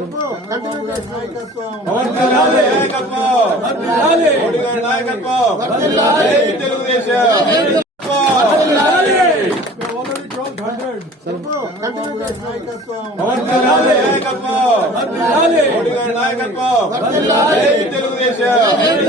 ನಾಯಕತ್ಪಿಲು ನಾಯಕತ್ವ ತೆಲುಗು ದೇಶ